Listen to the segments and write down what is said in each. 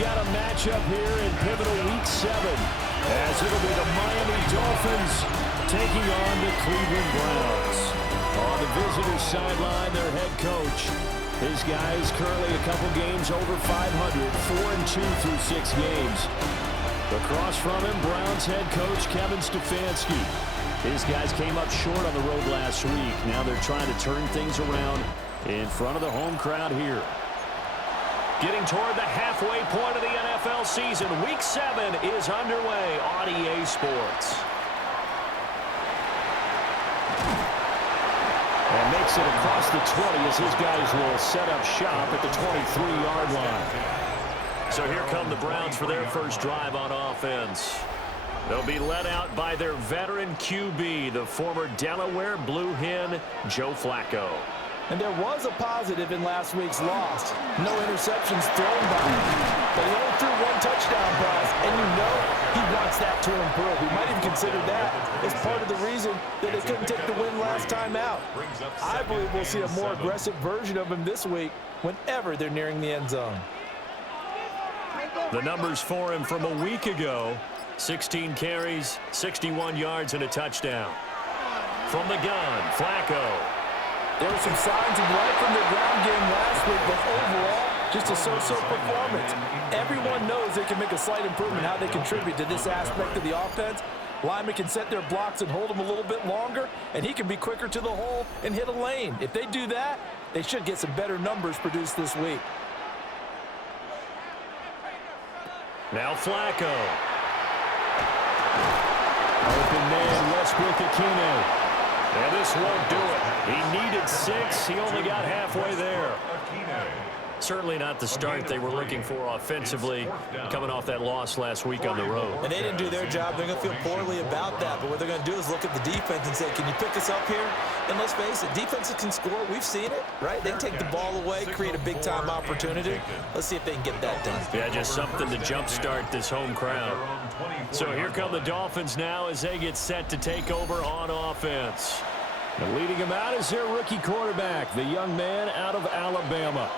got a matchup here in pivotal Week 7, as it'll be the Miami Dolphins taking on the Cleveland Browns. On the visitors' sideline, their head coach. His guys currently a couple games over 500, 4-2 through 6 games. Across from him, Browns head coach Kevin Stefanski. His guys came up short on the road last week. Now they're trying to turn things around in front of the home crowd here. Getting toward the halfway point of the NFL season, Week 7 is underway on EA Sports. And makes it across the 20 as his guys will set up shop at the 23-yard line. So here come the Browns for their first drive on offense. They'll be led out by their veteran QB, the former Delaware Blue Hen, Joe Flacco. And there was a positive in last week's loss. No interceptions thrown by him. But he only threw one touchdown pass, and you know he wants that to improve. He might even consider that as part of the reason that they couldn't take the win last time out. I believe we'll see a more aggressive version of him this week whenever they're nearing the end zone. The numbers for him from a week ago: 16 carries, 61 yards, and a touchdown. From the gun, Flacco. There were some signs of life from their ground game last week, but overall, just a so-so performance. Everyone knows they can make a slight improvement how they contribute to this aspect of the offense. Linemen can set their blocks and hold them a little bit longer, and he can be quicker to the hole and hit a lane. If they do that, they should get some better numbers produced this week. Now Flacco. Open man, Westbrook-Ikhine. And this won't do it. He needed 6. He only got halfway there. Certainly not the start they were looking for offensively, coming off that loss last week on the road. And they didn't do their job. They're going to feel poorly about that. But what they're going to do is look at the defense and say, can you pick us up here? And let's face it, defenses can score. We've seen it, right? They take the ball away, create a big-time opportunity. Let's see if they can get that done. Yeah, just something to jumpstart this home crowd. So here come the Dolphins now as they get set to take over on offense. And leading them out is their rookie quarterback, the young man out of Alabama.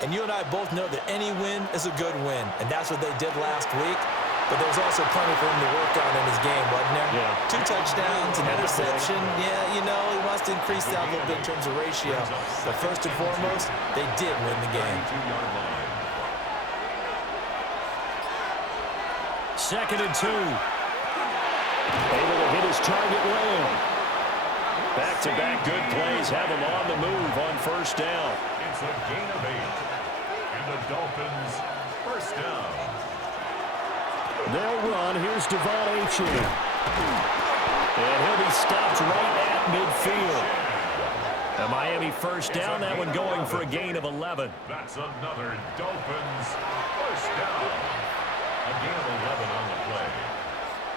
And you and I both know that any win is a good win, and that's what they did last week. But there was also plenty for him to work on in his game, wasn't there? Yeah. 2 touchdowns, an interception. Yeah, you know, he wants to increase that a little bit in terms of ratio. But first and foremost, they did win the game. 2nd and 2. Able to hit his target Lamb. Back-to-back good plays have him on the move on first down. It's a gain of 8. And the Dolphins first down. They'll run. Here's Devon Achane. And he'll be stopped right at midfield. A Miami first down. That one going for a gain of 11. That's another Dolphins first down. A gain of 11 on the play.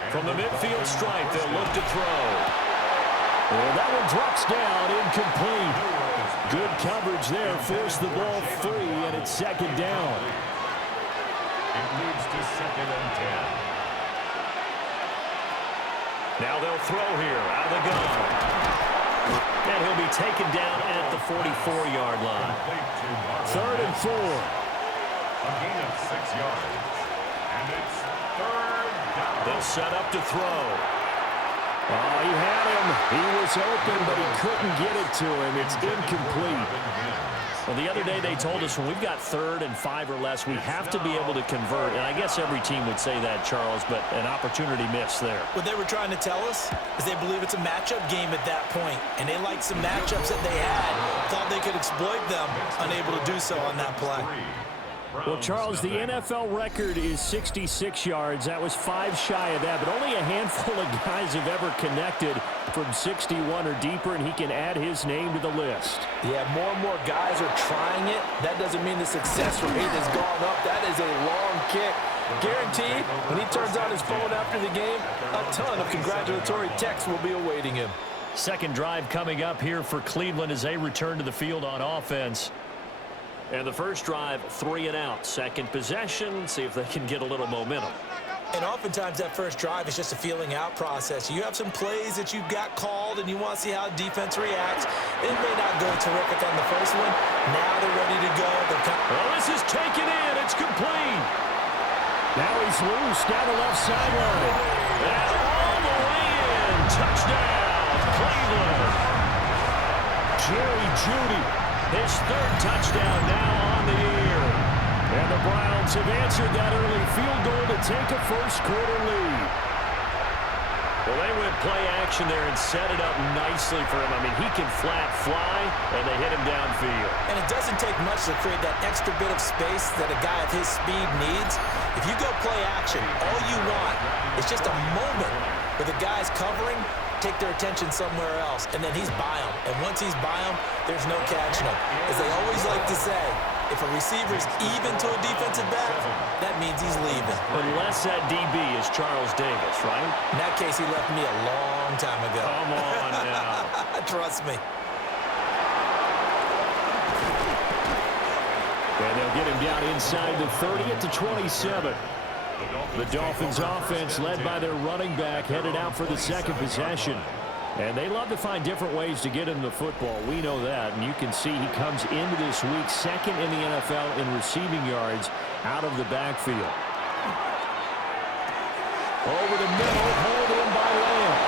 And from the midfield stripe, they'll look to throw. And that one drops down, incomplete. Good coverage there, forced the ball free, and it's 2nd down. It leads to 2nd and 10. Now they'll throw here, out of the gun. And he'll be taken down at the 44-yard line. 3rd and 4. A gain of 6 yards. And it's 3rd down. They'll set up to throw. Oh, he had him. He was open, but he couldn't get it to him. It's incomplete. Well, the other day they told us when we've got 3rd and 5 or less, we have to be able to convert. And I guess every team would say that, Charles, but an opportunity missed there. What they were trying to tell us is they believe it's a matchup game at that point, and they liked some matchups that they had, thought they could exploit them, unable to do so on that play. Well, Charles, the NFL record is 66 yards. That was 5 shy of that, but only a handful of guys have ever connected from 61 or deeper, and he can add his name to the list. Yeah, more and more guys are trying it. That doesn't mean the success rate has gone up. That is a long kick. Guaranteed, when he turns on his phone after the game, a ton of congratulatory texts will be awaiting him. Second drive coming up here for Cleveland as they return to the field on offense. And the first drive, 3 and out. Second possession, see if they can get a little momentum. And oftentimes that first drive is just a feeling out process. You have some plays that you've got called and you want to see how defense reacts. It may not go terrific on the first one. Now they're ready to go. Well, this is taken in. It's complete. Now he's loose down the left sideline. And all the way in. Touchdown, Cleveland. Jerry Jeudy, his third touchdown now on the year. And the Browns have answered that early field goal to take a first-quarter lead. Well, they went play action there and set it up nicely for him. I mean, he can flat fly, and they hit him downfield. And it doesn't take much to create that extra bit of space that a guy of his speed needs. If you go play action, all you want is just a moment where the guy's covering, take their attention somewhere else, and then he's by him. And once he's by him, there's no catching him. As they always like to say, if a receiver's even to a defensive back, that means he's leaving. Unless that DB is Charles Davis, right? In that case, he left me a long time ago. Come on now. Trust me. And they'll get him down inside the 30 at the 27. The Dolphins offense, led by their running back, headed out for the second possession. And they love to find different ways to get him the football. We know that. And you can see he comes into this week second in the NFL in receiving yards out of the backfield. Over the middle, hauled in by Lamb.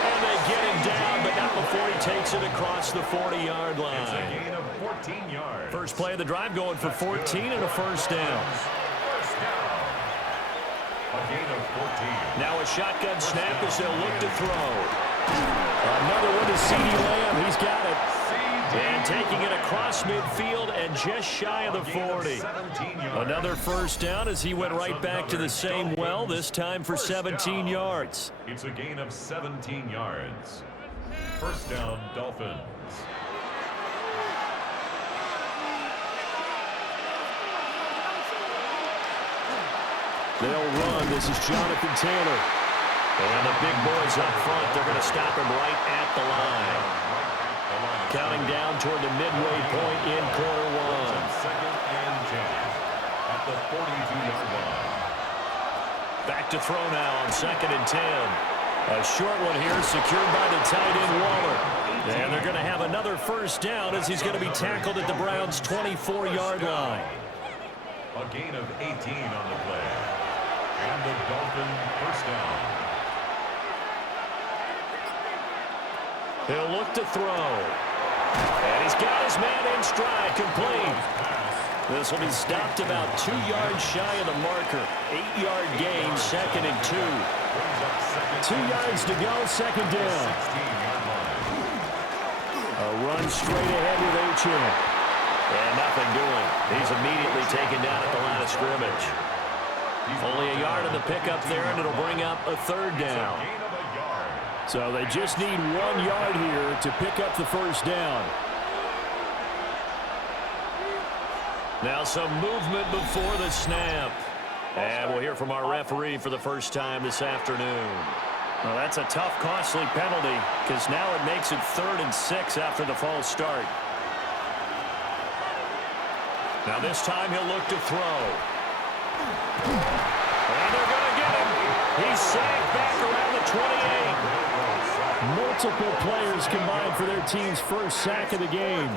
And they get him down, but not before he takes it across the 40-yard line. It's a gain of 14 yards. First play of the drive going for 14 and a first down. First down. A gain of 14. Now a shotgun snap as they'll look to throw. Another one to CeeDee Lamb. He's got it. And taking it across midfield and just shy of the 40. Another first down as he went right back to the same well, this time for 17 yards. It's a gain of 17 yards. First down, Dolphins. They'll run. This is Jonathan Taylor. And the big boys up front, they're going to stop him right at the line. Counting down toward the midway point in quarter one. Second and 10 at the 42-yard line. Back to throw now on second and 10. A short one here secured by the tight end Waller. And they're going to have another first down as he's going to be tackled at the Browns' 24-yard line. A gain of 18 on the play. And the Dolphin first down. He'll look to throw. And he's got his man in stride, complete. This will be stopped about 2 yards shy of the marker. 8-yard gain, second and 2. 2 yards to go, second down. A run straight ahead with H.M. And nothing doing. He's immediately taken down at the line of scrimmage. Only a yard on the pickup there, and it'll bring up a third down. So they just need 1 yard here to pick up the first down. Now some movement before the snap. And we'll hear from our referee for the first time this afternoon. Well, that's a tough, costly penalty because now it makes it 3rd and 6 after the false start. Now this time he'll look to throw. And they're going to get him. He's sacked back around the 28. Multiple players combined for their team's first sack of the game.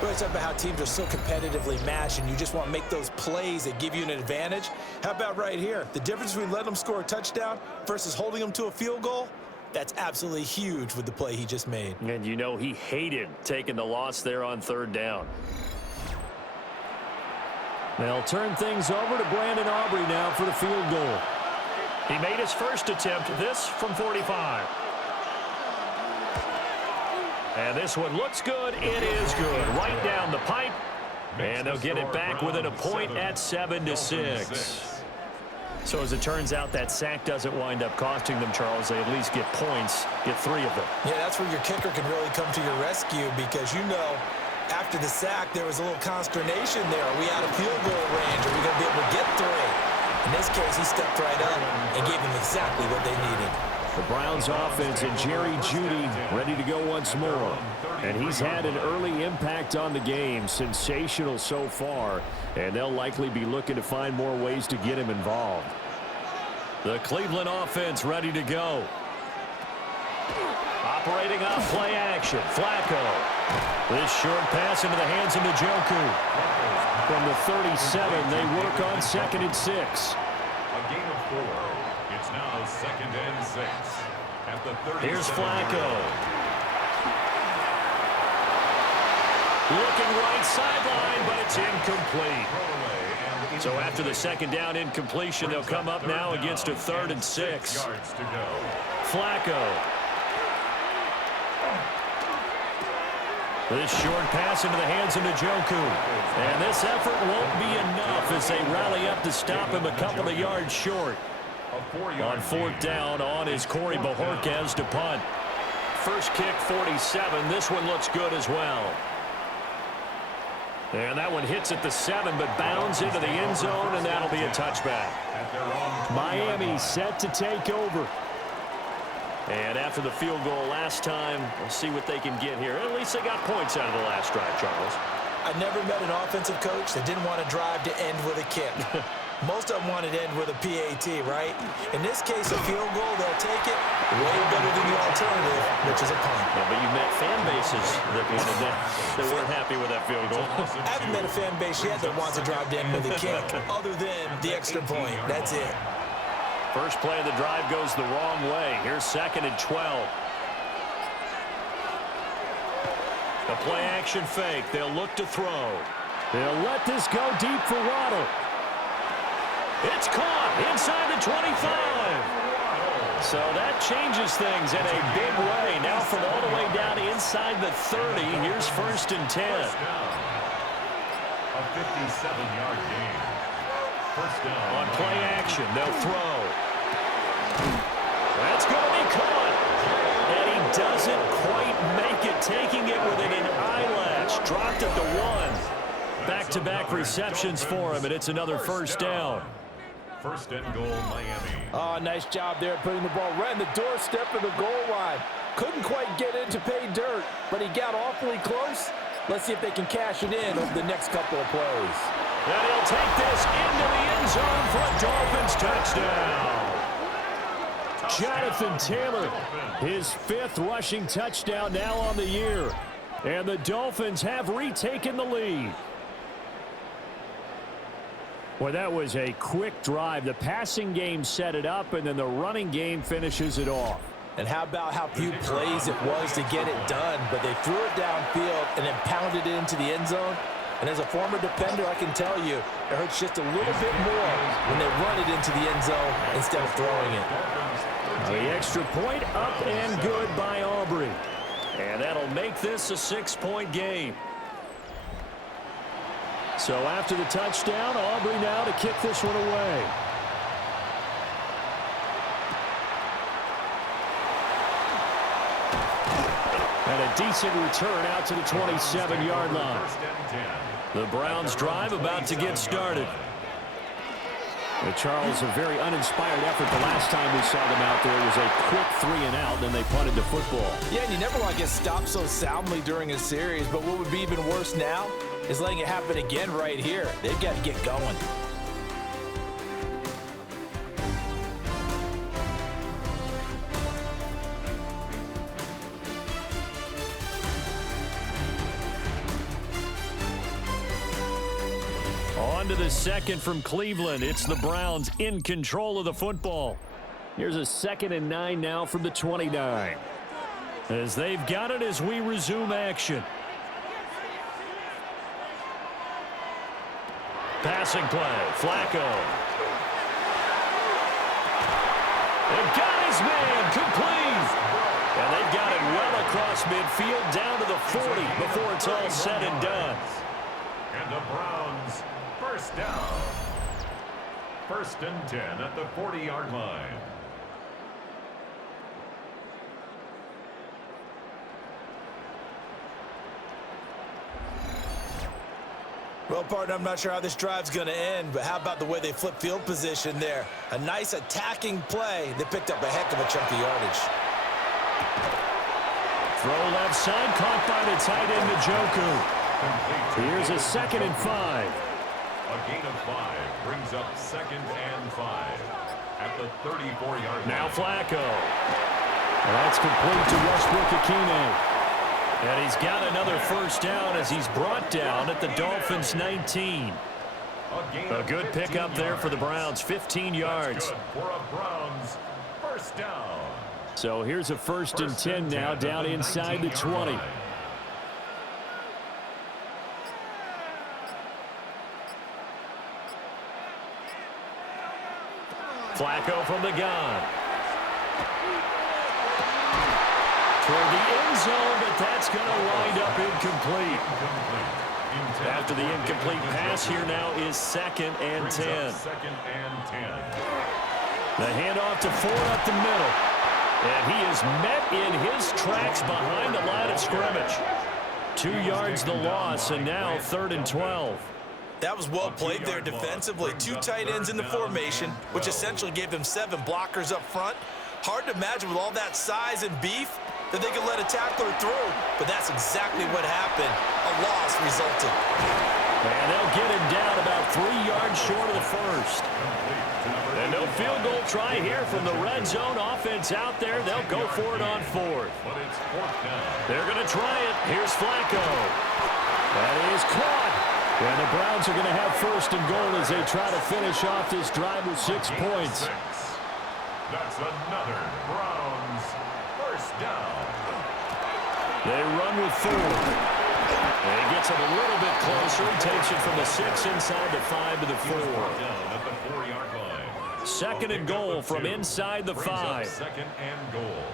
Well, it's about how teams are so competitively matched, and you just want to make those plays that give you an advantage. How about right here? The difference between letting them score a touchdown versus holding them to a field goal, that's absolutely huge with the play he just made. And you know he hated taking the loss there on 3rd down. They'll turn things over to Brandon Aubrey now for the field goal. He made his first attempt, this from 45. And this one looks good. It is good. Right down the pipe. And they'll get it back within a point at 7-6. So as it turns out, that sack doesn't wind up costing them, Charles. They at least get points, get 3 of them. Yeah, that's where your kicker can really come to your rescue because, you know, after the sack, there was a little consternation there. Are we out of field goal range? Are we going to be able to get 3? In this case, he stepped right up and gave them exactly what they needed. The Browns offense and Jerry Jeudy ready to go once more. And he's had an early impact on the game. Sensational so far. And they'll likely be looking to find more ways to get him involved. The Cleveland offense ready to go. Operating off play action. Flacco. This short pass into the hands of Njoku. From the 37, they work on 2nd and 6. gain of 4. It's now 2nd and 6. At the 30. Here's Flacco. Looking right sideline, but it's incomplete. So after the 2nd down incompletion, they'll come up now against a 3rd and 6. Flacco. This short pass into the hands of Njoku. And this effort won't be enough as they rally up to stop him a couple of yards short. On 4th down, on is Corey Bojorquez to punt. First kick, 47. This one looks good as well. And that one hits at the 7, but bounds into the end zone, and that'll be a touchback. Miami set to take over. And after the field goal last time, we'll see what they can get here. At least they got points out of the last drive, Charles. I never met an offensive coach that didn't want to drive to end with a kick. Most of them wanted to end with a PAT, right? In this case, a field goal, they'll take it way better than the alternative, which is a punt. Yeah, but you met fan bases that wanted that. They weren't happy with that field goal. I haven't met a fan base yet that wants to drive to end with a kick, other than the extra point. That's it. First play of the drive goes the wrong way. Here's 2nd and 12. The play action fake. They'll look to throw. They'll let this go deep for Waddle. It's caught inside the 25. So that changes things in a big way. Now from all the way down inside the 30. Here's 1st and 10. A 57-yard gain. First down. On play action, they'll throw. That's going to be caught. And he doesn't quite make it, taking it within an eyelash. Dropped at the 1. Back-to-back receptions for him, and it's another first down. 1st and goal, Miami. Oh, nice job there putting the ball right in the doorstep of the goal line. Couldn't quite get in to pay dirt, but he got awfully close. Let's see if they can cash it in over the next couple of plays. And he'll take this into the end zone for a Dolphins touchdown. Jonathan Taylor, his 5th rushing touchdown now on the year. And the Dolphins have retaken the lead. Well, that was a quick drive. The passing game set it up, and then the running game finishes it off. And how about how few plays it was to get it done, but they threw it downfield and then pounded it into the end zone. And as a former defender, I can tell you, it hurts just a little bit more when they run it into the end zone instead of throwing it. The extra point up and good by Aubrey. And that'll make this a 6-point game. So after the touchdown, Aubrey now to kick this one away. And a decent return out to the 27-yard line. The Browns drive about to get started. Charles, a very uninspired effort the last time we saw them out there. It was a quick 3-and-out, then they punted the football. Yeah, and you never want to get stopped so soundly during a series, but what would be even worse now is letting it happen again right here. They've got to get going. On to the 2nd from Cleveland. It's the Browns in control of the football. Here's a 2nd and 9 now from the 29. As they've got it as we resume action. Passing play. Flacco. And got his man complete. And they've got it well across midfield down to the 40 before it's all said and done. And the Browns first down. 1st and 10 at the 40-yard line. Well, partner, I'm not sure how this drive's going to end, but how about the way they flip field position there? A nice attacking play. They picked up a heck of a chunk of yardage. Throw left side, caught by the tight end, Njoku. Here's a 2nd and 5. A gain of 5 brings up 2nd and 5 at the 34-yard line. Now Flacco. And that's complete to Westbrook-Ikhine. And he's got another first down as he's brought down at the Dolphins' 19. A good pickup there for the Browns, 15 yards. That's good for a Browns first down. So here's a first and 10 now, down inside the 20. Flacco from the gun. Toward the end zone, but that's going to wind up incomplete. After the incomplete pass, here now is 2nd and 10. The handoff to Ford up the middle. And he is met in his tracks behind the line of scrimmage. 2 yards the loss, and now 3rd and 12. That was well played there defensively. 2 tight ends in the formation, which essentially gave them 7 blockers up front. Hard to imagine with all that size and beef that they could let a tackler through, but that's exactly what happened. A loss resulted. And they'll get him down about 3 yards short of the first. And no field goal try here from the red zone offense out there. They'll go for it on 4th. They're going to try it. Here's Flacco. That is caught. And the Browns are going to have 1st and goal as they try to finish off this drive with 6 points. That's another Browns first down. They run with 4. And he gets it a little bit closer. He takes it from the 6 inside the 5 to the 4. Down at the 4-yard line. 2nd and goal from inside the 5. 2nd and goal.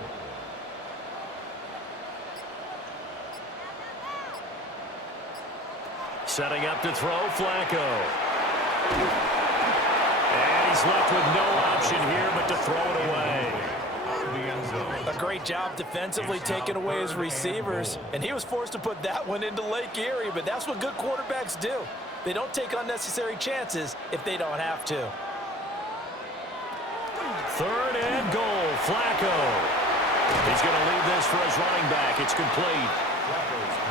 Setting up to throw, Flacco. And he's left with no option here but to throw it away. A great job defensively taking away his receivers, and he was forced to put that one into Lake Erie, but that's what good quarterbacks do. They don't take unnecessary chances if they don't have to. 3rd and goal, Flacco. He's going to leave this for his running back. It's complete.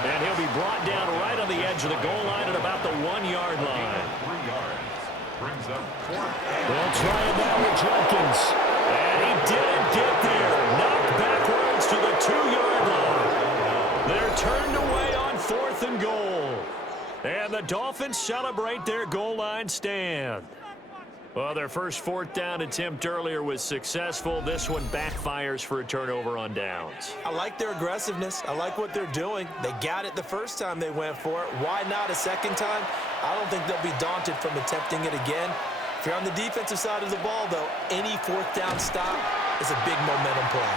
And he'll be brought down right on the edge of the goal line at about the 1-yard line. 3 yards. Brings up 4th. They'll try it now with Jenkins. And he didn't get there. Knocked backwards to the 2-yard line. They're turned away on 4th and goal. And the Dolphins celebrate their goal line stand. Well, their first 4th down attempt earlier was successful. This one backfires for a turnover on downs. I like their aggressiveness. I like what they're doing. They got it the first time they went for it. Why not a second time? I don't think they'll be daunted from attempting it again. If you're on the defensive side of the ball, though, any 4th down stop is a big momentum play.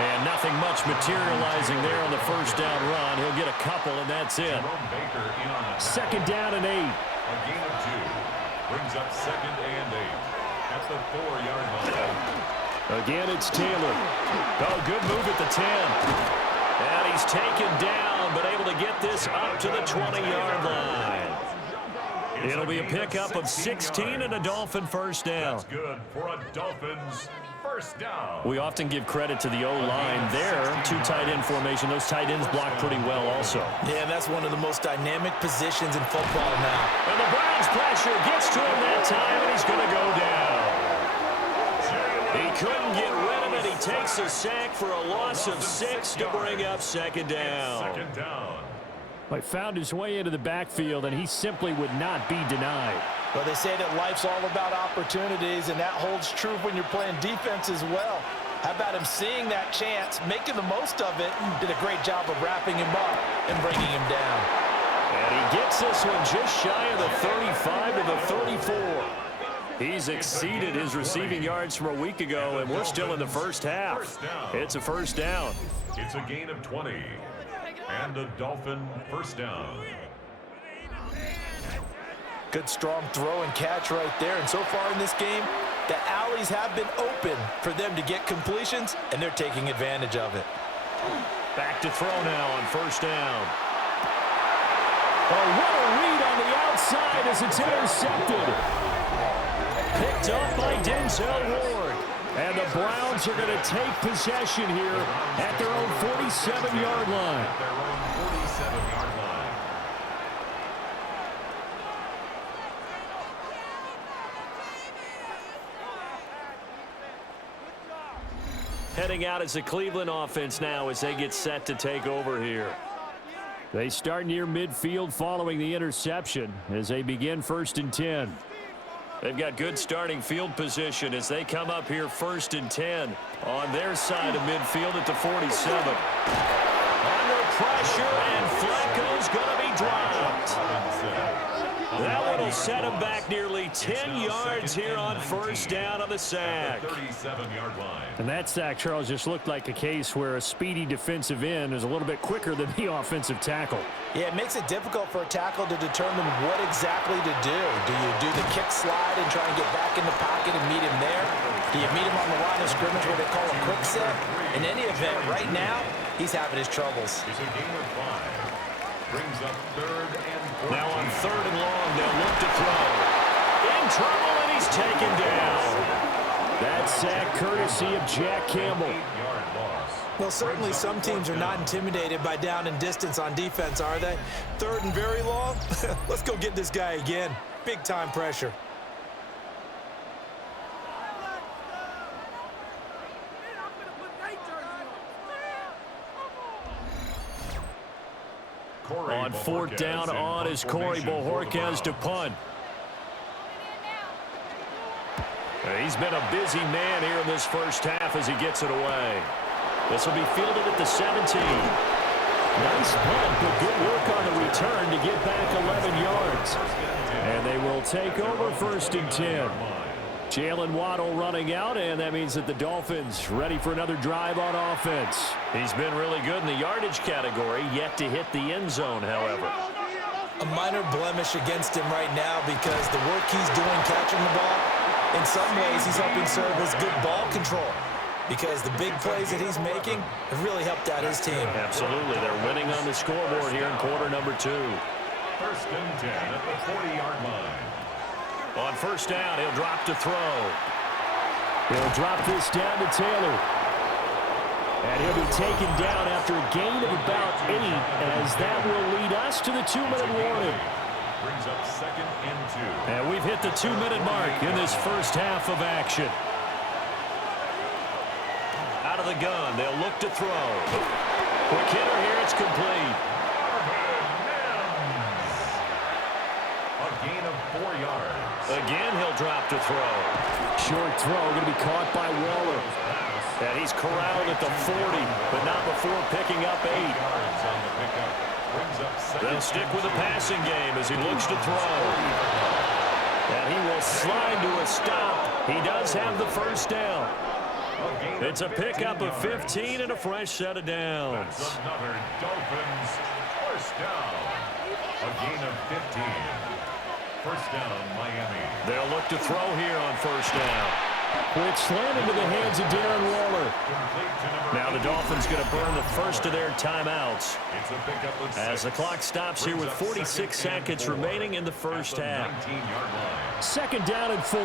And nothing much materializing there on the first down run. He'll get a couple, and that's it. 2nd down and 8. A gain of 2. Brings up 2nd and 8 at the 4-yard line. Again, it's Taylor. Oh, good move at the 10. And he's taken down, but able to get this up to the 20-yard line. It'll be a pickup of 16 and a Dolphin first down. That's good for a Dolphins first down. We often give credit to the O-line there. 2 tight end formation. Those tight ends block pretty well also. Yeah, that's one of the most dynamic positions in football now. And the Browns pressure gets to him that time, and he's going to go down. He couldn't get rid of it. He takes a sack for a loss of 6 to bring up 2nd down. 2nd down. He found his way into the backfield, and he simply would not be denied. Well, they say that life's all about opportunities, and that holds true when you're playing defense as well. How about him seeing that chance, making the most of it, did a great job of wrapping him up and bringing him down. And he gets this one just shy of the 35 to the 34. He's exceeded his receiving yards from a week ago, and we're still in the first half. It's a first down. It's a gain of 20. And a Dolphin first down. Good strong throw and catch right there. And so far in this game, the alleys have been open for them to get completions, and they're taking advantage of it. Back to throw now on first down. Oh, what a read on the outside as it's intercepted. Picked up by Denzel Ward. And the Browns are going to take possession here at their own 47-yard line. At their own 47-yard line. Heading out as the Cleveland offense now as they get set to take over here. They start near midfield following the interception as they begin 1st and 10. They've got good starting field position as they come up here 1st and 10 on their side of midfield at the 47. Under pressure, and Flacco's going to be dropped. That one will set him back nearly 10 yards here on 1st down on the sack. 37-yard line. And that sack, Charles, just looked like a case where a speedy defensive end is a little bit quicker than the offensive tackle. Yeah, it makes it difficult for a tackle to determine what exactly to do. Do you do the kick slide and try and get back in the pocket and meet him there? Do you meet him on the line of scrimmage where they call a quick set? In any event, right now, he's having his troubles. It's a game of 5. Brings up 3rd and 14. Now on 3rd and long, they'll look to throw. In trouble, and he's taken down. That sack courtesy of Jack Campbell. 8-yard loss. Well, certainly some teams are not intimidated by down and distance on defense, are they? 3rd and very long? Let's go get this guy again. Big time pressure. On 4th down on is Corey Bojorquez to punt. He's been a busy man here in this 1st half as he gets it away. This will be fielded at the 17. Nice punt, but good work on the return to get back 11 yards. And they will take over 1st and 10. Jalen Waddle running out, and that means that the Dolphins ready for another drive on offense. He's been really good in the yardage category, yet to hit the end zone, however. A minor blemish against him right now because the work he's doing catching the ball, in some ways he's helping serve as good ball control because the big plays that he's making have really helped out his team. Absolutely. They're winning on the scoreboard here in quarter number 2. 1st and 10 at the 40-yard line. On 1st down, he'll drop to throw. He'll drop this down to Taylor. And he'll be taken down after a gain of about 8, as that will lead us to the 2-minute warning. Brings up 2nd and 2. And we've hit the 2-minute mark in this 1st half of action. Out of the gun, they'll look to throw. Quick hitter here, it's complete. A gain of 4 yards. Again, he'll drop to throw. Short throw, going to be caught by Waller. And he's corralled at the 40, but not before picking up 8. Yards on the pickup. Brings up 2nd. They'll stick with the passing game as he looks to throw. And he will slide to a stop. He does have the 1st down. It's a pickup of 15 and a fresh set of downs. That's another Dolphins 1st down. A gain of 15. 1st down, Miami. They'll look to throw here on 1st down. Quick slant into the hands of Darren Waller. Now the Dolphins going to burn the first of their timeouts It's a pickup of 6. as the clock stops here with 46 seconds remaining in the 1st half. 19-yard line. 2nd down and 4.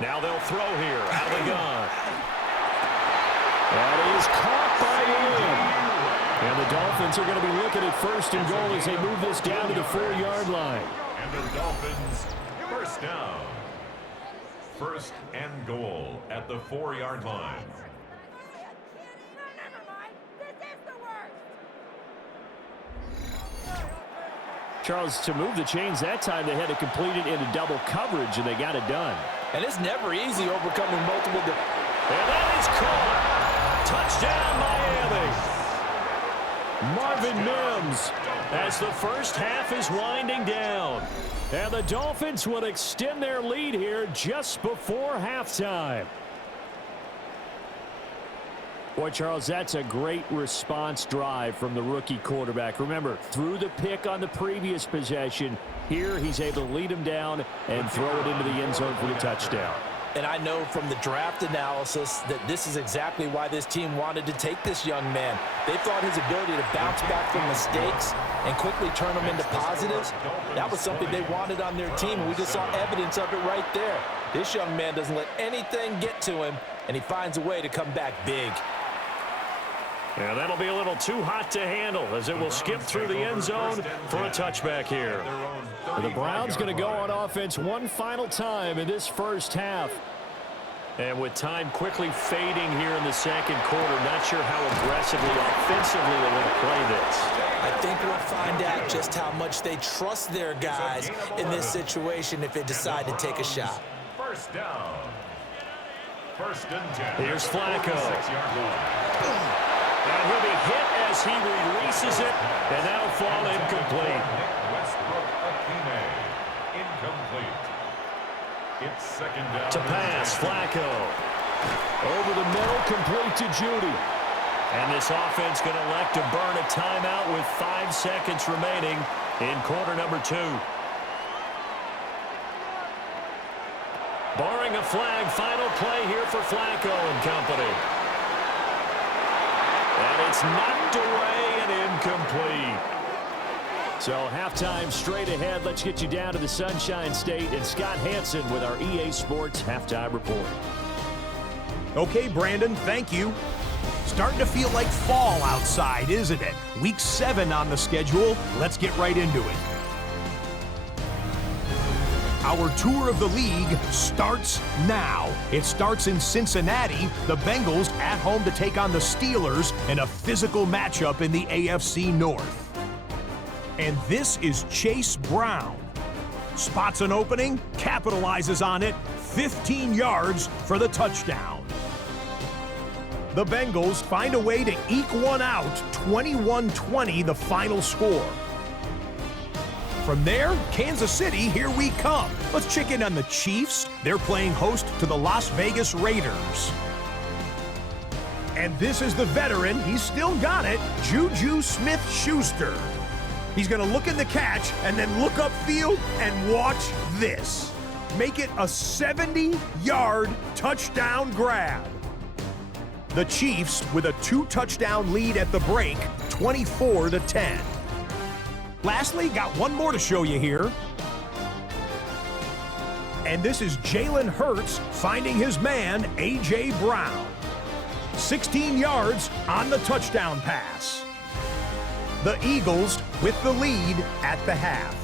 Now they'll throw here out of the gun. That is caught by Williams. And the Dolphins are going to be looking at 1st and goal as they move this down to the 4-yard line. And the Dolphins 1st down. 1st and goal at the 4-yard line. Charles, to move the chains that time, they had to complete it into double coverage, and they got it done. And it's never easy overcoming multiple. And that is caught. Touchdown, Miami. Marvin Mims as the 1st half is winding down. And the Dolphins will extend their lead here just before halftime. Boy, Charles, that's a great response drive from the rookie quarterback. Remember, threw the pick on the previous possession. Here, he's able to lead him down and throw it into the end zone for the touchdown. And I know from the draft analysis that this is exactly why this team wanted to take this young man. They thought his ability to bounce back from mistakes and quickly turn them into positives, that was something they wanted on their team, and we just saw evidence of it right there. This young man doesn't let anything get to him, and he finds a way to come back big. And that'll be a little too hot to handle as it will skip through the end zone for a touchback here. The Browns going to go on offense one final time in this 1st half. And with time quickly fading here in the second quarter, not sure how aggressively, offensively they're going to play this. I think we'll find out just how much they trust their guys in this situation if they decide to take a shot. First down. First and 10. Here's Flacco. 46-yard line. And he'll be hit as he releases it, and that'll fall incomplete. Westbrook-Akine. Incomplete. It's second down. To pass, Flacco. Over the middle, complete to Judy. And this offense going to elect to burn a timeout with 5 seconds remaining in quarter number 2. Barring a flag, final play here for Flacco and company. And it's knocked away and incomplete. So halftime straight ahead. Let's get you down to the Sunshine State and Scott Hansen with our EA Sports Halftime Report. Okay, Brandon, thank you. Starting to feel like fall outside, isn't it? Week 7 on the schedule. Let's get right into it. Our tour of the league starts now. It starts in Cincinnati. The Bengals at home to take on the Steelers in a physical matchup in the AFC North. And this is Chase Brown. Spots an opening, capitalizes on it, 15 yards for the touchdown. The Bengals find a way to eke one out, 21-20 the final score. From there, Kansas City, here we come. Let's check in on the Chiefs. They're playing host to the Las Vegas Raiders. And this is the veteran, he's still got it, Juju Smith-Schuster. He's going to look in the catch and then look upfield and watch this. Make it a 70-yard touchdown grab. The Chiefs with a 2-touchdown lead at the break, 24-10. Lastly, got one more to show you here. And this is Jalen Hurts finding his man, A.J. Brown. 16 yards on the touchdown pass. The Eagles with the lead at the half.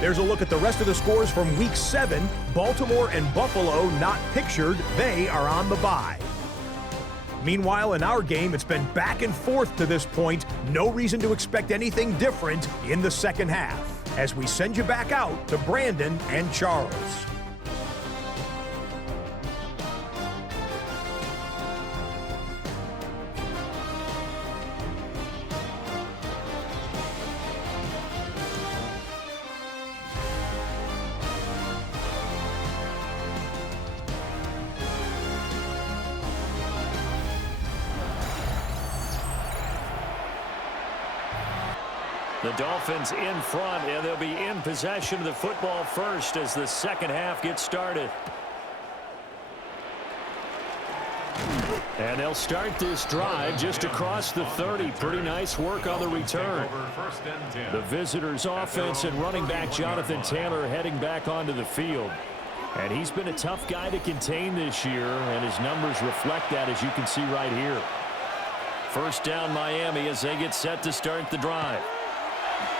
There's a look at the rest of the scores from Week 7. Baltimore and Buffalo not pictured. They are on the bye. Meanwhile, in our game, it's been back and forth to this point. No reason to expect anything different in the second half. As we send you back out to Brandon and Charles. The Dolphins in front, and they'll be in possession of the football first as the second half gets started. And they'll start this drive just across the 30. Pretty nice work on the return. The visitors' offense and running back Jonathan Taylor heading back onto the field. And he's been a tough guy to contain this year, and his numbers reflect that, as you can see right here. First down Miami as they get set to start the drive.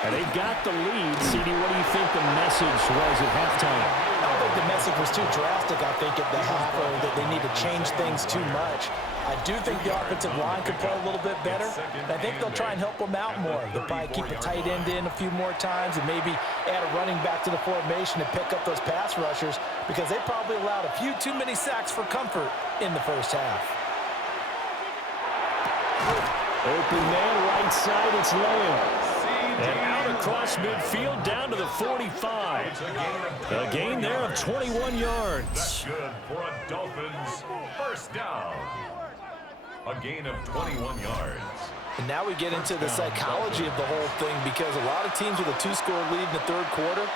And they've got the lead. CD, what do you think the message was at halftime? I don't think the message was too drastic, I think, at the half, or that they need to change things too much. I do think the offensive line could play a little bit better. I think they'll try and help them out more. They'll probably keep a tight end in a few more times and maybe add a running back to the formation to pick up those pass rushers, because they probably allowed a few too many sacks for comfort in the first half. Open man right side, it's Lamb. And out across midfield down to the 45. A gain there of 21 yards. That's good for a Dolphins first down. A gain of 21 yards. And now we get into the psychology of the whole thing, because a lot of teams with a 2-score lead in the third quarter,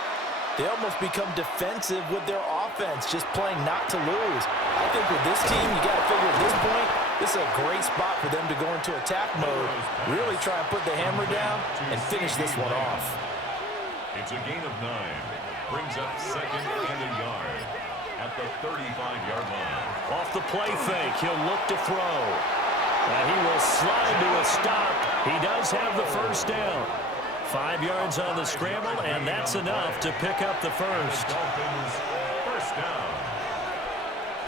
they almost become defensive with their offense, just playing not to lose. I think with this team, you got to figure at this point, this is a great spot for them to go into attack mode, really try and put the hammer down and finish this one off. It's a gain of 9. Brings up second and a yard at the 35-yard line. Off the play fake, he'll look to throw. And he will slide to a stop. He does have the first down. 5 yards on the scramble, and that's enough to pick up the first. Dolphins first down.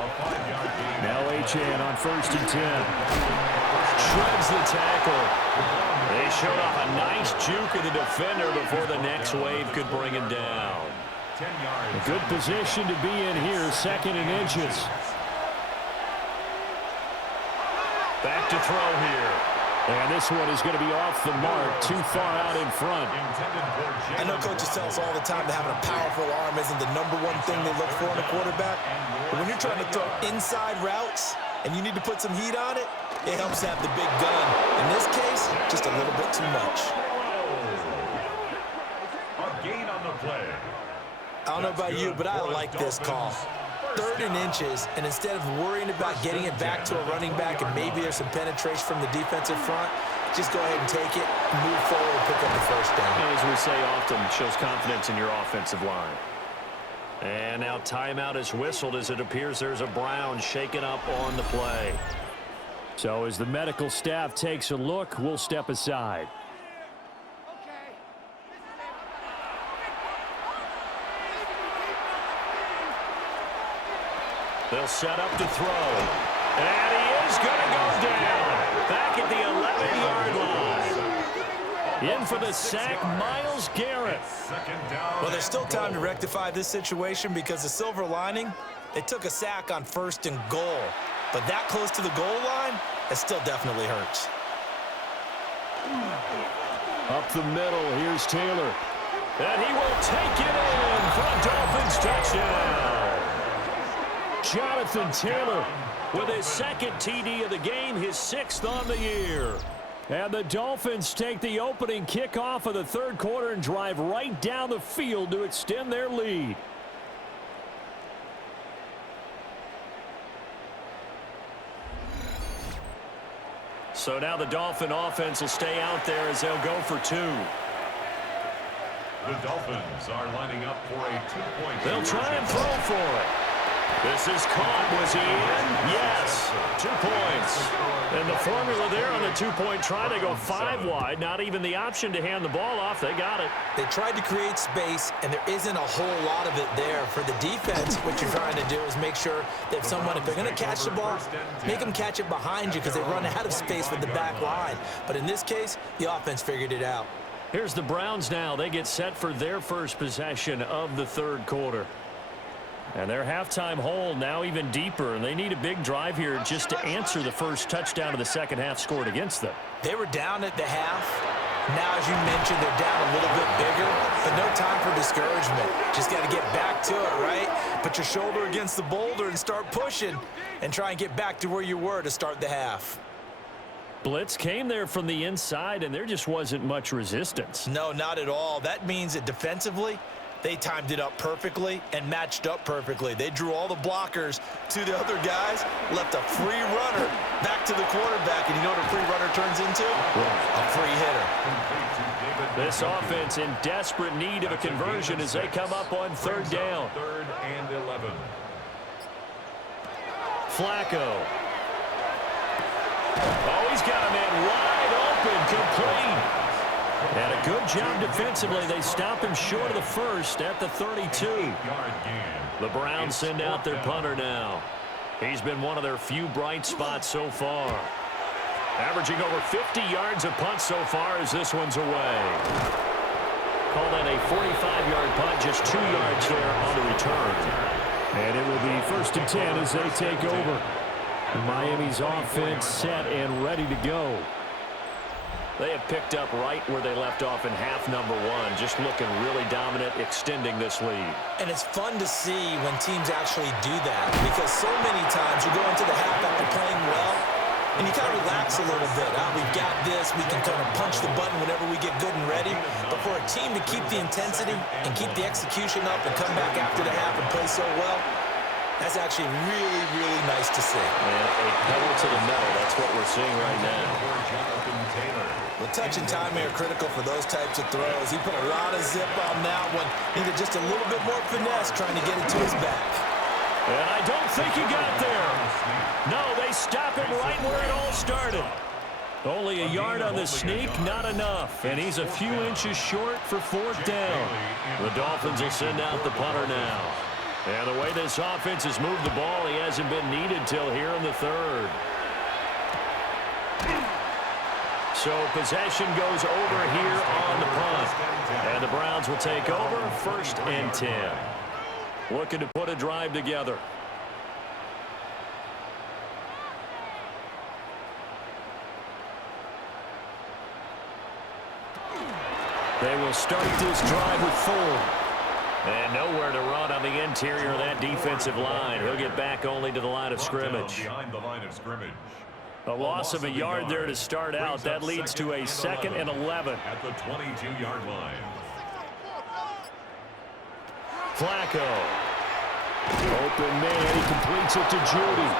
A 5-yard gain. Now Achane on 1st and 10. Shreds the tackle. They showed off a nice juke of the defender before the next wave could bring him down. 10 yards. A good position to be in here, 2nd and inches. Back to throw here. And this one is going to be off the mark, too far out in front. I know coaches tell us all the time that having a powerful arm isn't the #1 thing they look for in a quarterback. But when you're trying to throw inside routes and you need to put some heat on it, it helps to have the big gun. In this case, just a little bit too much. A gain on the play. I don't know about you, but I like this call. 3rd and inches, and instead of worrying about getting it back to a running back and maybe there's some penetration from the defensive front, just go ahead and take it, move forward, and pick up the 1st down. And as we say often, it shows confidence in your offensive line. And now timeout is whistled as it appears there's a Brown shaken up on the play. So as the medical staff takes a look, we'll step aside. They'll set up to throw. And he is going to go down. Back at the 11-yard line. In for the sack, Myles Garrett. Well, there's still time to rectify this situation because the silver lining, they took a sack on 1st and goal. But that close to the goal line, it still definitely hurts. Up the middle, here's Taylor. And he will take it in for a Dolphins touchdown. Jonathan Taylor with his 2nd TD of the game, his 6th on the year. And the Dolphins take the opening kickoff of the 3rd quarter and drive right down the field to extend their lead. So now the Dolphin offense will stay out there as they'll go for 2. The Dolphins are lining up for a 2-point. They'll try and throw for it. This is caught. Was he in? Yes. 2 points. And the formula there on the 2-point try, they go 5 wide. Not even the option to hand the ball off. They got it. They tried to create space, and there isn't a whole lot of it there. For the defense, what you're trying to do is make sure that if they're going to catch the ball, make them catch it behind you because they run out of space with the back line. But in this case, the offense figured it out. Here's the Browns now. They get set for their first possession of the 3rd quarter. And their halftime hole now even deeper, and they need a big drive here just to answer the first touchdown of the 2nd half scored against them. They were down at the half. Now, as you mentioned, they're down a little bit bigger, but no time for discouragement. Just got to get back to it, right? Put your shoulder against the boulder and start pushing and try and get back to where you were to start the half. Blitz came there from the inside, and there just wasn't much resistance. No, not at all. That means that defensively, they timed it up perfectly and matched up perfectly. They drew all the blockers to the other guys, left a free runner back to the quarterback, and you know what a free runner turns into? A free hitter. This offense in desperate need of a conversion as they come up on 3rd down. 3rd and 11. Flacco. Oh, he's got a man wide open, complete. And a good job defensively. They stop him short of the 1st at the 32. The Browns send out their punter now. He's been one of their few bright spots so far. Averaging over 50 yards a punt so far as this one's away. Call that a 45-yard punt, just 2 yards there on the return. And it will be 1st and 10 as they take over. Miami's offense set and ready to go. They have picked up right where they left off in half number 1, just looking really dominant, extending this lead. And it's fun to see when teams actually do that, because so many times you go into the half after playing well, and you kind of relax a little bit. We've got this. We can kind of punch the button whenever we get good and ready. But for a team to keep the intensity and keep the execution up and come back after the half and play so well, that's actually really, really nice to see. And a pedal to the metal. That's what we're seeing right now. The touch and timing are critical for those types of throws. He put a lot of zip on that one. Needed just a little bit more finesse trying to get it to his back. And I don't think he got there. No, they stop him right where it all started. Only a yard on the sneak, not enough. And he's a few inches short for 4th down. The Dolphins will send out the punter now. And the way this offense has moved the ball, he hasn't been needed till here in the third. So possession goes over here on the punt. And the Browns will take over 1st and 10. Looking to put a drive together. They will start this drive with 4. And nowhere to run on the interior of that defensive line. He'll get back only to the line of scrimmage. Behind the line of scrimmage. A loss of a yard there to start out. That leads to a 2nd and 11. At the 22-yard line. Flacco. Open man. He completes it to Judy.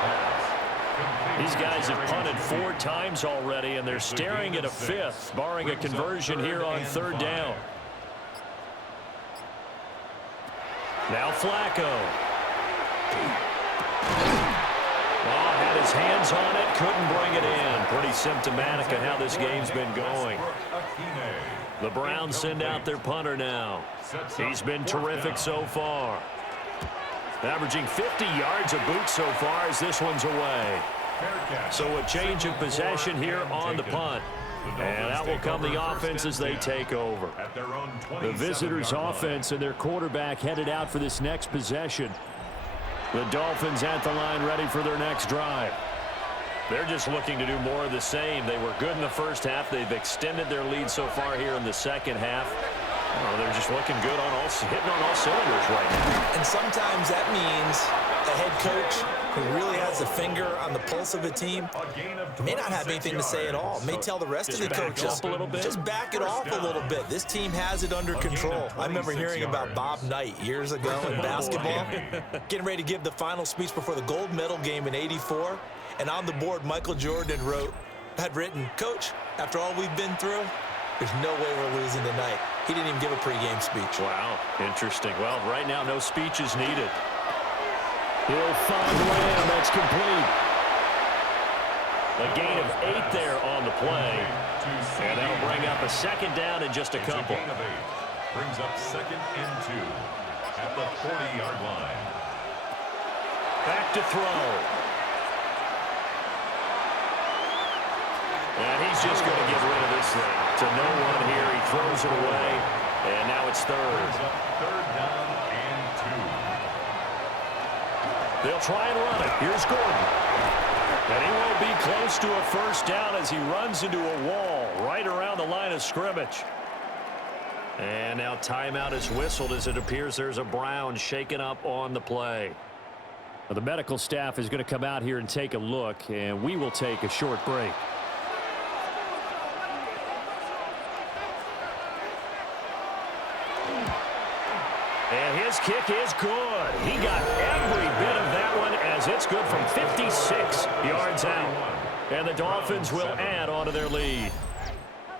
These guys have punted 4 times already, and they're staring at a 5th, barring a conversion here on 3rd down. Now Flacco. Oh, had his hands on it, couldn't bring it in. Pretty symptomatic of how this game's been going. The Browns send out their punter now. He's been terrific so far. Averaging 50 yards a boot so far as this one's away. So a change of possession here on the punt. And that will come the offense as they take over. The visitors' offense and their quarterback headed out for this next possession. The Dolphins at the line ready for their next drive. They're just looking to do more of the same. They were good in the first half. They've extended their lead so far here in the second half. Oh, they're just looking good on hitting on all cylinders right now. And sometimes that means a head coach who really has a finger on the pulse of a team may not have anything to say at all. May tell the rest of the coaches, just back it off a little bit. This team has it under control. I remember hearing about Bob Knight years ago in basketball, getting ready to give the final speech before the gold medal game in '84. And on the board, Michael Jordan had written, "Coach, after all we've been through, there's no way we're losing tonight." He didn't even give a pregame speech. Wow, interesting. Well, right now, no speech is needed. He'll find Lamb. That's complete. A gain of 8 there on the play. And that'll bring up a 2nd down in just a couple. Brings up 2nd and 2 at the 40-yard line. Back to throw. And he's just going to get rid of this thing. To no one here. He throws it away. And now it's 3rd. 3rd down and 2. They'll try and run it. Here's Gordon. And he won't be close to a 1st down as he runs into a wall right around the line of scrimmage. And now timeout is whistled as it appears there's a Brown shaken up on the play. Well, the medical staff is going to come out here and take a look, and we will take a short break. And his kick is good. He got every bit of that one as it's good from 56 yards out. And the Dolphins will add on to their lead.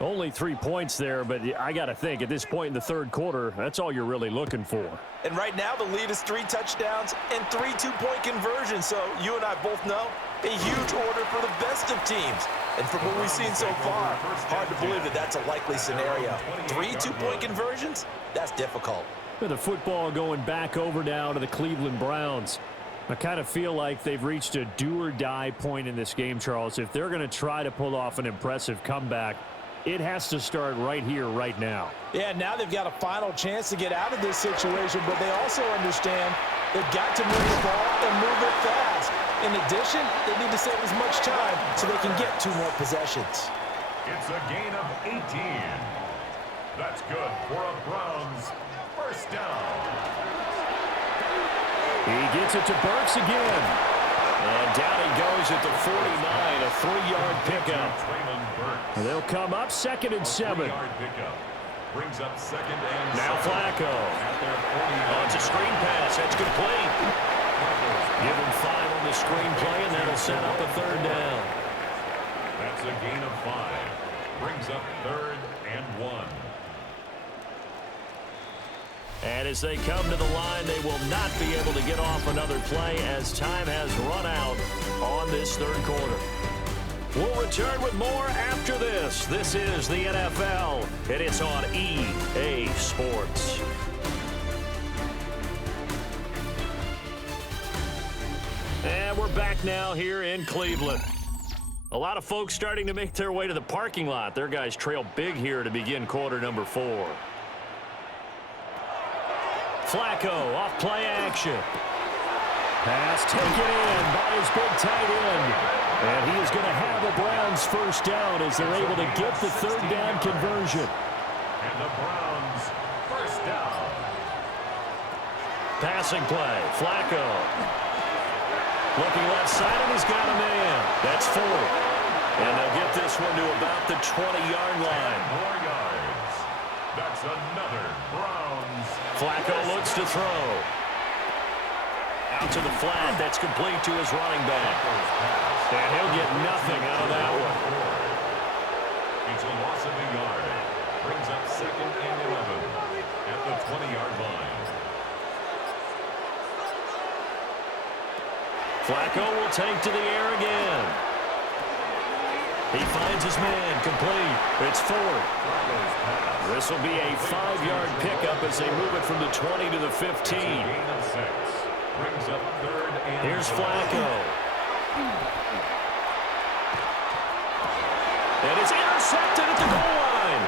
Only 3 points there, but I got to think at this point in the 3rd quarter, that's all you're really looking for. And right now the lead is 3 touchdowns and 3 two-point conversions. So you and I both know a huge order for the best of teams. And from what we've seen so far, hard to believe that that's a likely scenario. 3 two-point conversions? That's difficult. With the football going back over now to the Cleveland Browns. I kind of feel like they've reached a do-or-die point in this game, Charles. If they're going to try to pull off an impressive comeback, it has to start right here, right now. Yeah, now they've got a final chance to get out of this situation, but they also understand they've got to move the ball and move it fast. In addition, they need to save as much time so they can get 2 more possessions. It's a gain of 18. That's good for a Browns 1st down. He gets it to Burks again. And down he goes at the 49, a 3-yard pickup. They'll come up 2nd and 7. Brings up 2nd and 7. Now Flacco. Oh, it's a screen pass. That's complete. Give him 5 on the screen play, and that'll set up a 3rd down. That's a gain of 5. Brings up 3rd and 1. And as they come to the line, they will not be able to get off another play as time has run out on this 3rd quarter. We'll return with more after this. This is the NFL, and it's on EA Sports. back now here in Cleveland. A lot of folks starting to make their way to the parking lot. Their guys trail big here to begin quarter number 4. Flacco off play action. Pass taken in by his big tight end. And he is going to have the Browns first down as they're able to get the third down conversion. And the Browns first down. Passing play. Flacco. Looking left side, and he's got a man. That's 4. And they'll get this one to about the 20-yard line. 10 more yards. That's another Browns. Flacco looks to throw. Out to the flat. That's complete to his running back. And he'll get nothing out of that one. It's a loss of a yard. Brings up 2nd and 11 at the 20-yard line. Flacco will take to the air again. He finds his man, complete. It's 4. This will be a 5-yard pickup as they move it from the 20 to the 15. Gain of 6. Brings up 3rd and Here's Flacco. And it's intercepted at the goal line.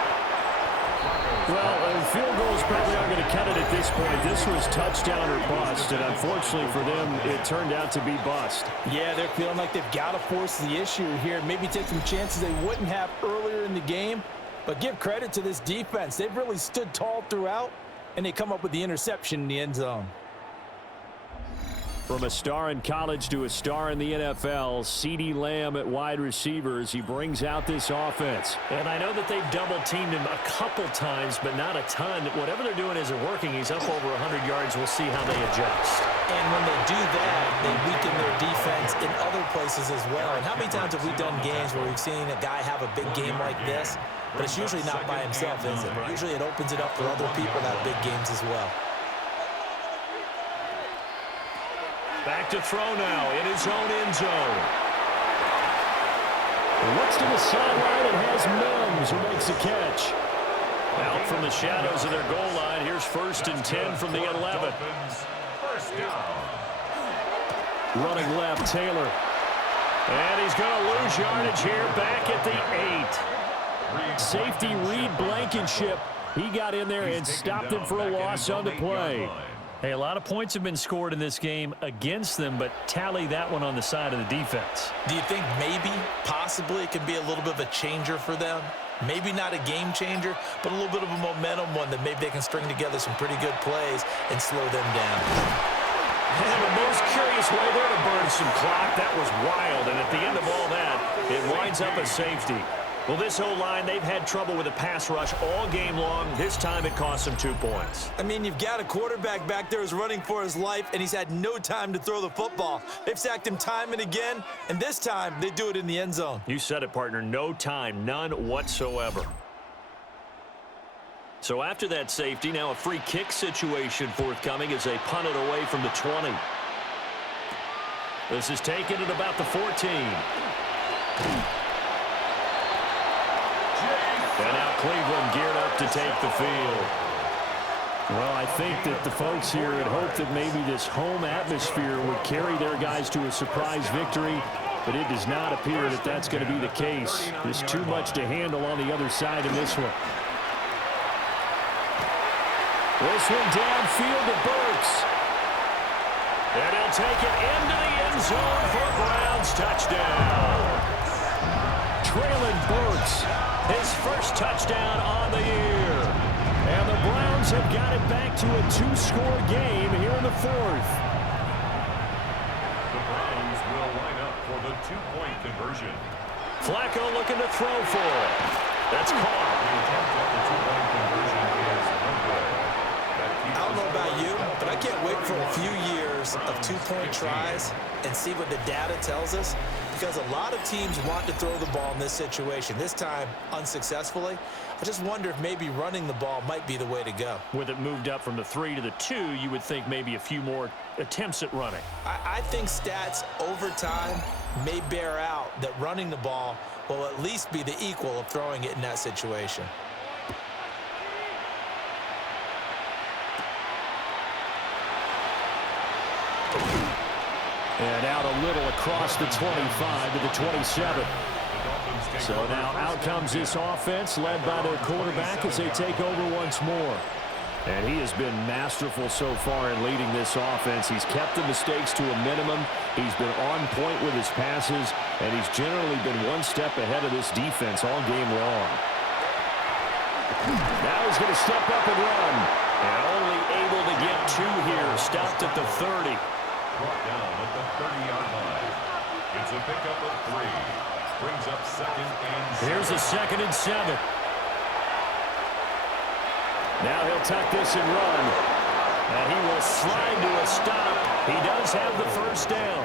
Well, field goals probably aren't going to cut it at this point. This was touchdown or bust, and unfortunately for them, it turned out to be bust. Yeah, they're feeling like they've got to force the issue here. Maybe take some chances they wouldn't have earlier in the game. But give credit to this defense. They've really stood tall throughout, and they come up with the interception in the end zone. From a star in college to a star in the NFL, CeeDee Lamb at wide receivers. He brings out this offense. And I know that they've double-teamed him a couple times, but not a ton. Whatever they're doing isn't working. He's up over 100 yards. We'll see how they adjust. And when they do that, they weaken their defense in other places as well. And how many times have we done games where we've seen a guy have a big game like this? But it's usually not by himself, is it? Usually it opens it up for other people to have big games as well. Back to throw now in his own end zone. Looks to the sideline and has Mims who makes a catch. Out from the shadows of their goal line. Here's 1st and 10 from the 11. Dolphins first down. Running left, Taylor. And he's going to lose yardage here back at the 8. Safety Reed Blankenship. He got in there and stopped him for a loss on the play. Hey, a lot of points have been scored in this game against them, but tally that one on the side of the defense. Do you think maybe, possibly, it can be a little bit of a changer for them? Maybe not a game changer, but a little bit of a momentum one that maybe they can string together some pretty good plays and slow them down. And the most curious way there to burn some clock. That was wild, and at the end of all that, it winds up a safety. Well, this O-line, they've had trouble with a pass rush all game long. This time it cost them 2 points. I mean, you've got a quarterback back there who's running for his life, and he's had no time to throw the football. They've sacked him time and again, and this time they do it in the end zone. You said it, partner. No time, none whatsoever. So after that safety, now a free kick situation forthcoming as they punt it away from the 20. This is taken at about the 14. And now Cleveland geared up to take the field. Well, I think that the folks here had hoped that maybe this home atmosphere would carry their guys to a surprise victory, but it does not appear that that's going to be the case. There's too much to handle on the other side in this one. This one downfield to Burks. And he'll take it into the end zone for a Browns touchdown. Traylon Burks. His first touchdown on the year. And the Browns have got it back to a 2-score game here in the 4th. The Browns will line up for the 2-point conversion. Flacco looking to throw for it. That's caught. The attempt at the 2-point conversion is no good. I don't know about you, but I can't wait for a few years of 2-point tries and see what the data tells us, because a lot of teams want to throw the ball in this situation. This time, unsuccessfully. I just wonder if maybe running the ball might be the way to go. With it moved up from the 3 to the 2, you would think maybe a few more attempts at running. I think stats over time may bear out that running the ball will at least be the equal of throwing it in that situation. And out a little across the 25 to the 27. So now out comes this offense led by their quarterback as they take over once more. And he has been masterful so far in leading this offense. He's kept the mistakes to a minimum. He's been on point with his passes, and he's generally been one step ahead of this defense all game long. Now he's going to step up and run. And only able to get 2 here. Stopped at the 30. Brought down at the 30-yard line. It's a pickup of 3. Brings up 2nd and 7. Here's a 2nd and 7. Now he'll tuck this and run. And he will slide to a stop. He does have the first down.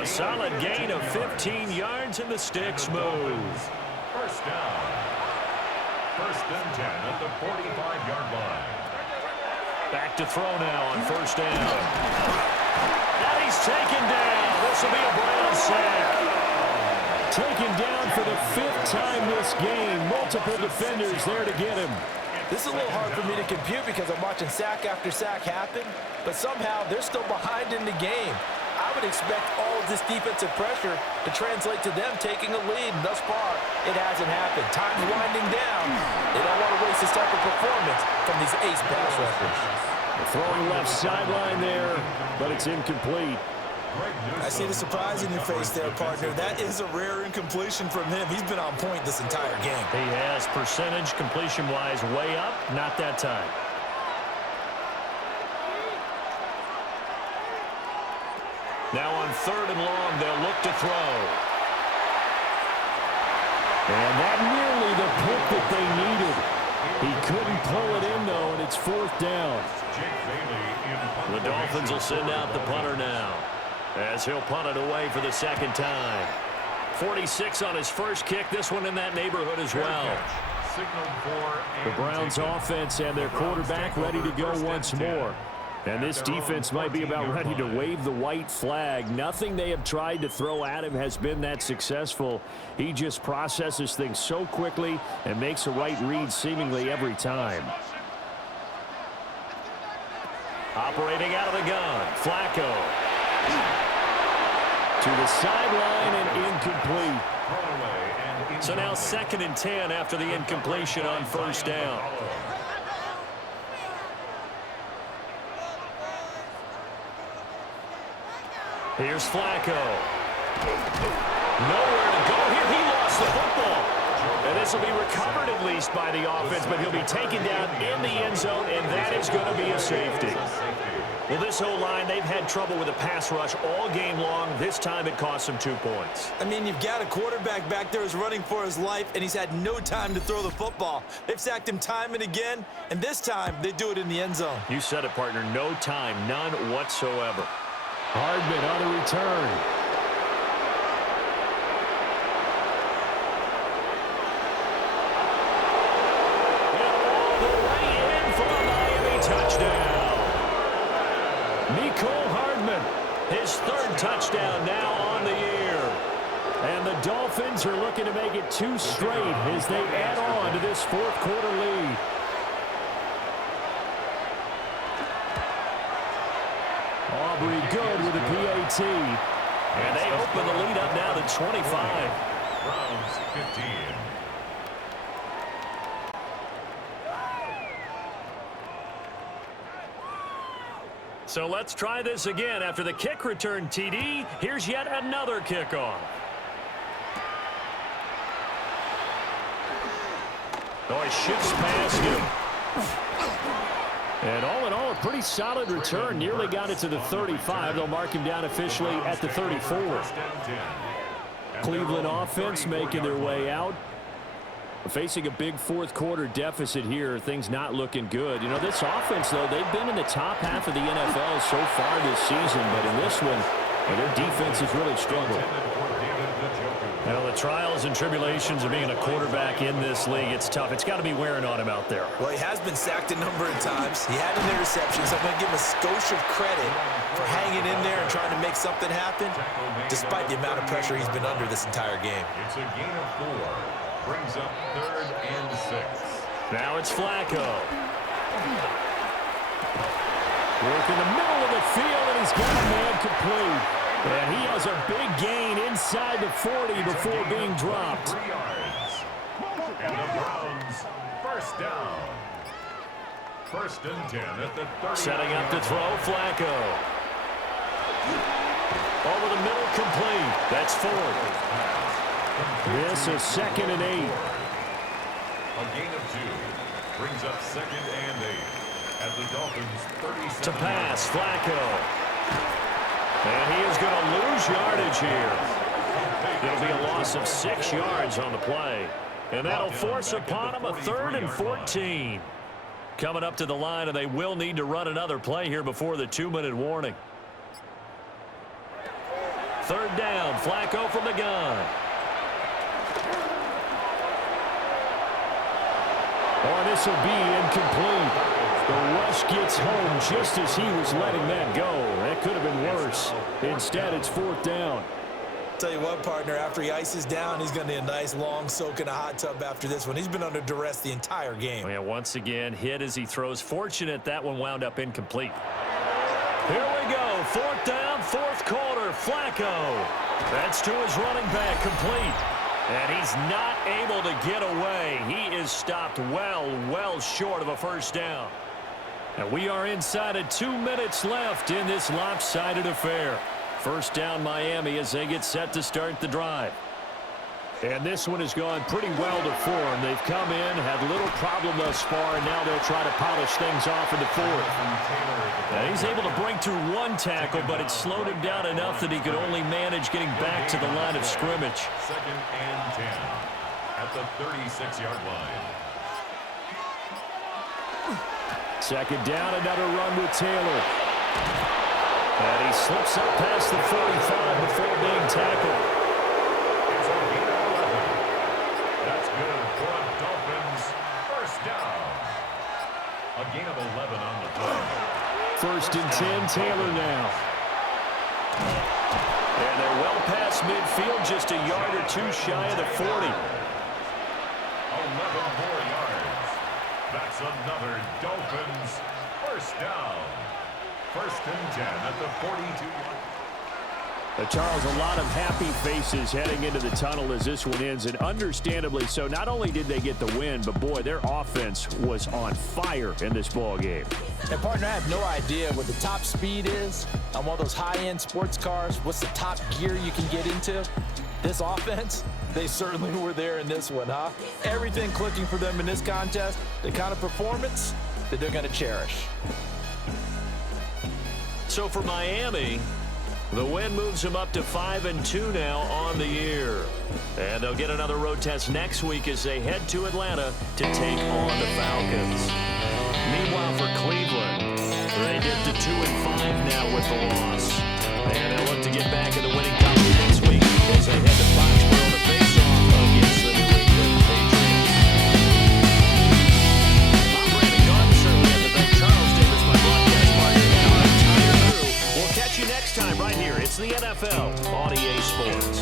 A solid gain of 15 yards, and the sticks move. First down. 1st and 10 at the 45-yard line. Back to throw now on first down. And he's taken down. This will be a Brown sack. Taken down for the 5th time this game. Multiple defenders there to get him. This is a little hard for me to compute because I'm watching sack after sack happen, but somehow they're still behind in the game. I would expect all of this defensive pressure to translate to them taking a lead, and thus far, it hasn't happened. Time's winding down. They don't want to waste this type of performance from these ace pass rushers. Throwing left sideline there, but it's incomplete. I see the surprise in your face there, partner. That is a rare incompletion from him. He's been on point this entire game. He has percentage completion-wise way up, not that time. Now on 3rd and long, they'll look to throw. And that nearly the pick that they needed. He couldn't pull it in, though, and it's 4th down. The Dolphins will send out the punter now, as he'll punt it away for the 2nd time. 46 on his first kick. This one in that neighborhood as well. The Browns offense and their quarterback ready to go once more. And this defense might be about ready to wave the white flag. Nothing they have tried to throw at him has been that successful. He just processes things so quickly and makes a right read seemingly every time. Operating out of the gun, Flacco. To the sideline and incomplete. So now 2nd and 10 after the incompletion on first down. Here's Flacco. Nowhere to go here. He lost the football. And this will be recovered at least by the offense, but he'll be taken down in the end zone, and that is going to be a safety. Well, this whole line, they've had trouble with the pass rush all game long. This time it cost them 2 points. I mean, you've got a quarterback back there who's running for his life, and he's had no time to throw the football. They've sacked him time and again, and this time they do it in the end zone. You said it, partner. No time, none whatsoever. Hardman on the return. And all the way in for a Miami touchdown. Nicole Hardman, his 3rd touchdown now on the year. And the Dolphins are looking to make it 2 straight as they add on to this 4th quarter lead. Aubrey good with a PAT. And they open the lead up now to 25. Browns 15. So let's try this again. After the kick return TD, here's yet another kickoff. Oh, he shifts past him. And all in all, a pretty solid return. Nearly got it to the 35. They'll mark him down officially at the 34. Cleveland offense making their way out. Facing a big 4th quarter deficit here. Things not looking good. You know, this offense, though, they've been in the top half of the NFL so far this season. But in this one, their defense has really struggled. Well, the trials and tribulations of being a quarterback in this league, it's tough. It's got to be wearing on him out there. Well, he has been sacked a number of times. He had an interception, so I'm going to give him a skosh of credit for hanging in there and trying to make something happen, despite the amount of pressure he's been under this entire game. It's a gain of 4. Brings up 3rd and 6. Now it's Flacco. Working the middle of the field, and he's got a man complete. And he has a big gain inside the 40 before being dropped. 3 yards. And the Browns, first down. First and 10 at the 30. Setting up to throw, Flacco. Over the middle, complete. That's 4. This is 2nd and 8. A gain of 2 brings up 2nd and 8 at the Dolphins 37. To pass, Flacco. And he is going to lose yardage here. It'll be a loss of 6 yards on the play. And that'll force upon him a 3rd and 14. Coming up to the line, and they will need to run another play here before the 2-minute warning. 3rd down, Flacco from the gun. Oh, this will be incomplete. The rush gets home just as he was letting that go. That could have been worse. Instead, it's 4th down. Tell you what, partner, after he ices down, he's going to need a nice long soak in a hot tub after this one. He's been under duress the entire game. Yeah, once again, hit as he throws. Fortunate that one wound up incomplete. Here we go. 4th down, 4th quarter. Flacco. That's to his running back, complete. And he's not able to get away. He is stopped well short of a first down. And we are inside of 2 minutes left in this lopsided affair. First down, Miami, as they get set to start the drive. And this one has gone pretty well to form. They've come in, had little problem thus far, and now they'll try to polish things off in the 4th. Now he's able to break through 1 tackle, but it slowed him down enough that he could only manage getting back to the line of scrimmage. 2nd and 10 at the 36-yard line. 2nd down, another run with Taylor. And he slips up past the 45 before being tackled. It's a gain of 11. That's good for a Dolphins first down. A gain of 11 on the play. 1st and 10, Taylor now. And they're well past midfield, just a yard or 2 shy of the 40. 11 more yards. That's another Dolphins first down. 1st and 10 at the 42-yard. Charles, a lot of happy faces heading into the tunnel as this one ends, and understandably so. Not only did they get the win, but boy, their offense was on fire in this ball game. And partner, I have no idea what the top speed is on one of those high-end sports cars. What's the top gear you can get into? This offense, they certainly were there in this one, huh? Everything clicking for them in this contest, the kind of performance that they're going to cherish. So for Miami, the win moves them up to 5-2 now on the year. And they'll get another road test next week as they head to Atlanta to take on the Falcons. Meanwhile for Cleveland, they dipped to 2-5 now with the loss. And they'll look to get back in the winning column next week as they head to Foxborough to face off against the New England Patriots. I'm Brandon Gordon, certainly have to thank Charles Davis, my broadcast partner, and our entire crew. We'll catch you next time right here. It's the NFL on EA Sports.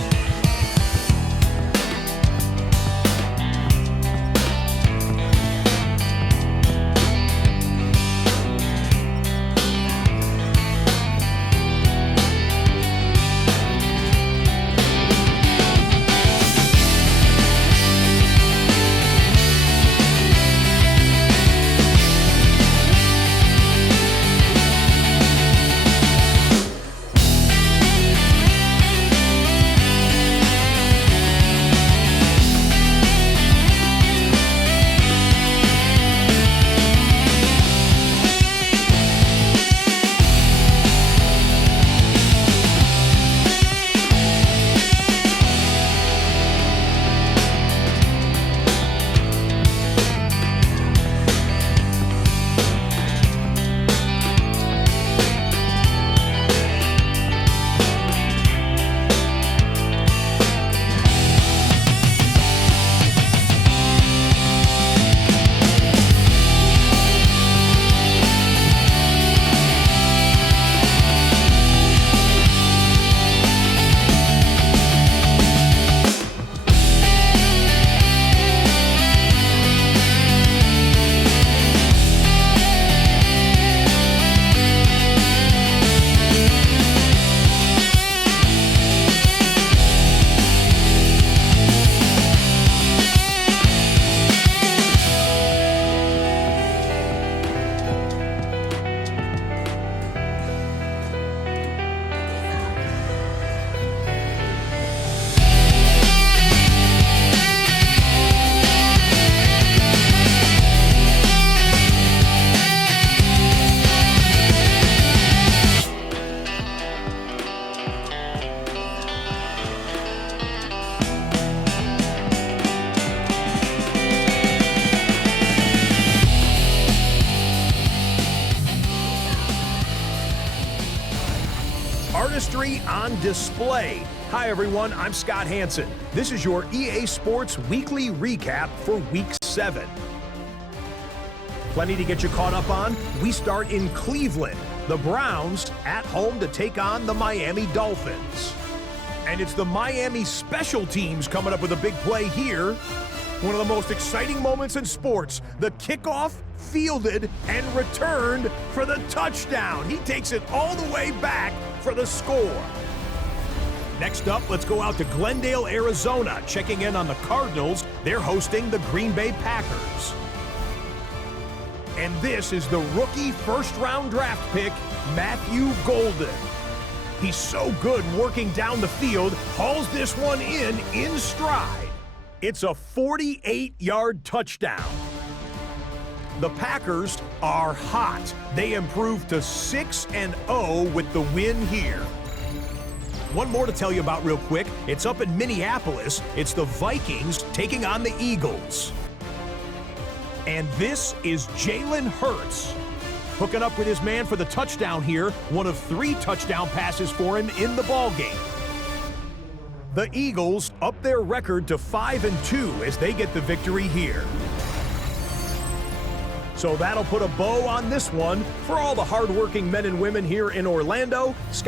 history on display. Hi everyone, I'm Scott Hansen. This is your EA Sports Weekly Recap for Week 7. Plenty to get you caught up on. We start in Cleveland. The Browns at home to take on the Miami Dolphins. And it's the Miami special teams coming up with a big play here. One of the most exciting moments in sports. The kickoff, fielded, and returned for the touchdown. He takes it all the way back for the score. Next up, let's go out to Glendale, Arizona, checking in on the Cardinals. They're hosting the Green Bay Packers. And this is the rookie first-round draft pick, Matthew Golden. He's so good working down the field, hauls this one in stride. It's a 48-yard touchdown. The Packers are hot. They improved to 6-0 with the win here. One more to tell you about real quick. It's up in Minneapolis. It's the Vikings taking on the Eagles. And this is Jalen Hurts hooking up with his man for the touchdown here. One of 3 touchdown passes for him in the ballgame. The Eagles up their record to 5-2 as they get the victory here. So that'll put a bow on this one. For all the hardworking men and women here in Orlando,